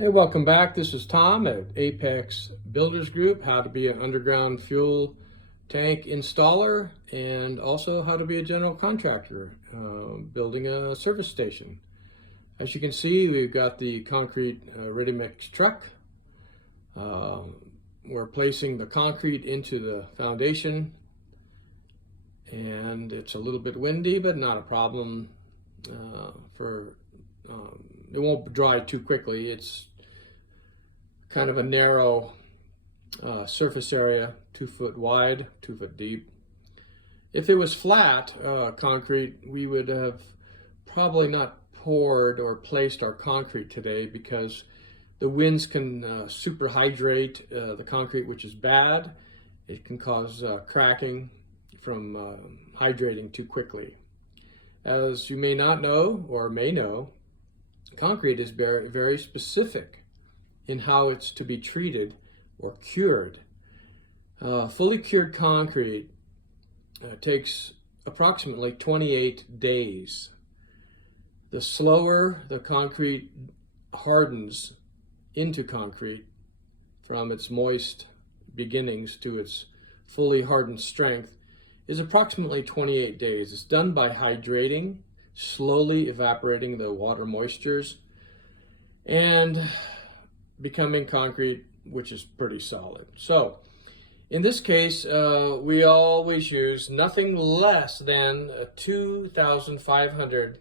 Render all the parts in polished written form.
Hey, welcome back. This is Tom at Apex Builders Group, how to be an underground fuel tank installer and also how to be a general contractor building a service station. As you can see, we've got the concrete ready-mix truck. We're placing the concrete into the foundation, and it's a little bit windy, but not a problem. It won't dry too quickly. It's kind of a narrow surface area, 2 foot wide, 2 foot deep. If it was flat concrete, we would have probably not poured or placed our concrete today because the winds can superhydrate the concrete, which is bad. It can cause cracking from hydrating too quickly. As you may not know or may know, concrete is very, very specific in how it's to be treated or cured. Fully cured concrete takes approximately 28 days. The slower the concrete hardens into concrete from its moist beginnings to its fully hardened strength is approximately 28 days. It's done by hydrating, slowly evaporating the water moistures, and becoming concrete, which is pretty solid. So in this case, we always use nothing less than 2,500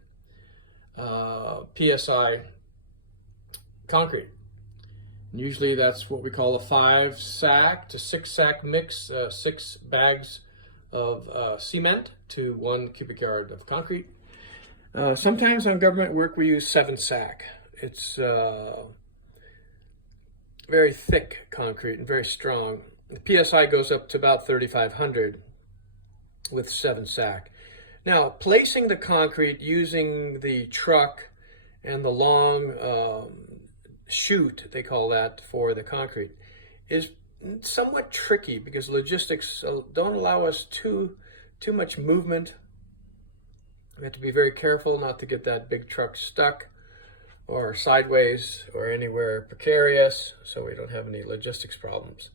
PSI concrete. And usually that's what we call a 5 sack to 6 sack mix, 6 bags of cement to 1 cubic yard of concrete. Sometimes on government work we use 7 sack. It's very thick concrete and very strong. The PSI goes up to about 3,500 with 7 sack. Now, placing the concrete using the truck and the long chute, they call that, for the concrete, is somewhat tricky because logistics don't allow us too much movement. We have to be very careful not to get that big truck stuck or sideways or anywhere precarious, so we don't have any logistics problems.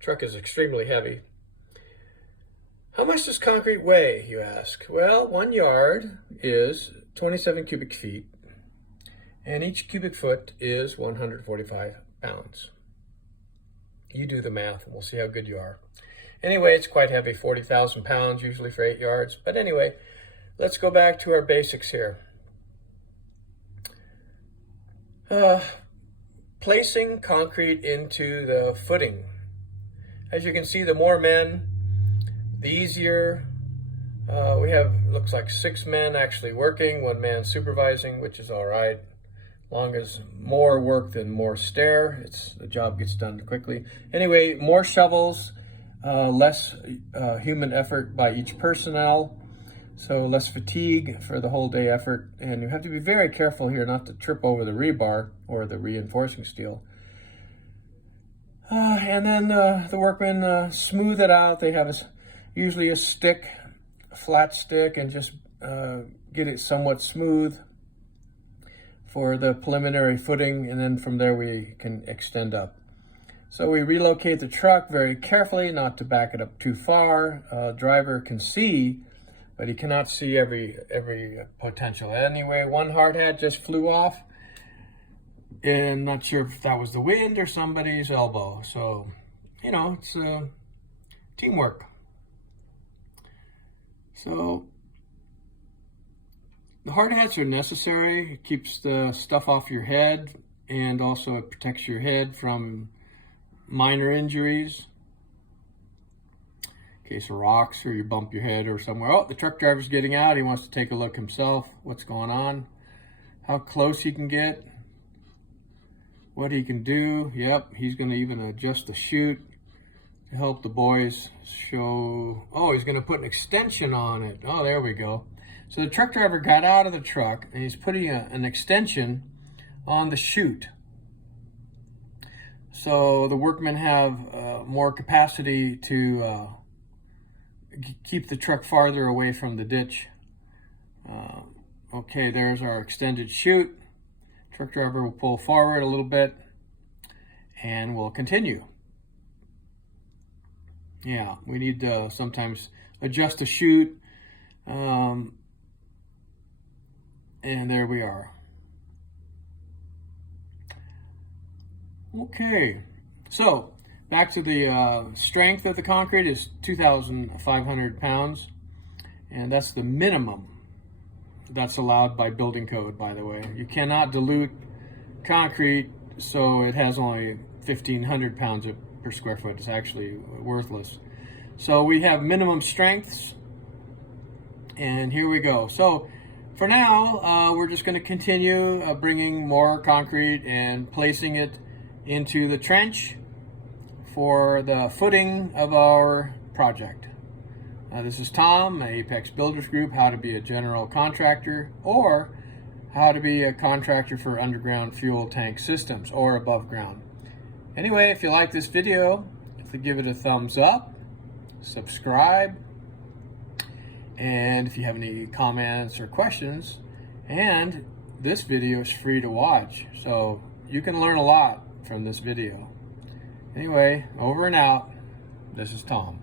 Truck is extremely heavy. How much does concrete weigh, you ask? Well, 1 yard is 27 cubic feet, and each cubic foot is 145 pounds. You do the math, and we'll see how good you are. Anyway, it's quite heavy, 40,000 pounds, usually for 8 yards. But anyway, let's go back to our basics here. Placing concrete into the footing. As you can see, the more men, the easier. We have, looks like 6 men actually working, 1 man supervising, which is all right. Long as more work than more stare, the job gets done quickly. Anyway, more shovels, less human effort by each personnel, so less fatigue for the whole day effort. And you have to be very careful here not to trip over the rebar or the reinforcing steel. And then the workmen smooth it out. They have usually a stick, a flat stick, and just get it somewhat smooth for the preliminary footing, and then from there we can extend up. So we relocate the truck very carefully, not to back it up too far. Driver can see, but he cannot see every potential. Anyway, 1 hard hat just flew off, and not sure if that was the wind or somebody's elbow. So, you know, it's teamwork. So the hard hats are necessary. It keeps the stuff off your head, and also it protects your head from minor injuries in case of rocks or you bump your head or somewhere. Oh, the truck driver's getting out. He wants to take a look himself. What's going on? How close he can get. What he can do. Yep, he's going to even adjust the chute to help the boys show. Oh, he's going to put an extension on it. Oh, there we go. So the truck driver got out of the truck and he's putting an extension on the chute. So the workmen have more capacity to keep the truck farther away from the ditch. Okay, there's our extended chute. Truck driver will pull forward a little bit and we'll continue. Yeah, we need to sometimes adjust the chute. And there we are. Okay, so back to the strength of the concrete is 2,500 pounds, and that's the minimum that's allowed by building code, by the way. You cannot dilute concrete so it has only 1,500 pounds per square foot. It's actually worthless. So we have minimum strengths, and here we go. So for now, we're just going to continue bringing more concrete and placing it into the trench for the footing of our project. This is Tom, Apex Builders Group, how to be a general contractor or how to be a contractor for underground fuel tank systems or above ground. Anyway, if you like this video, please give it a thumbs up, subscribe, and if you have any comments or questions, and this video is free to watch, so you can learn a lot from this video. Anyway, over and out. This is Tom.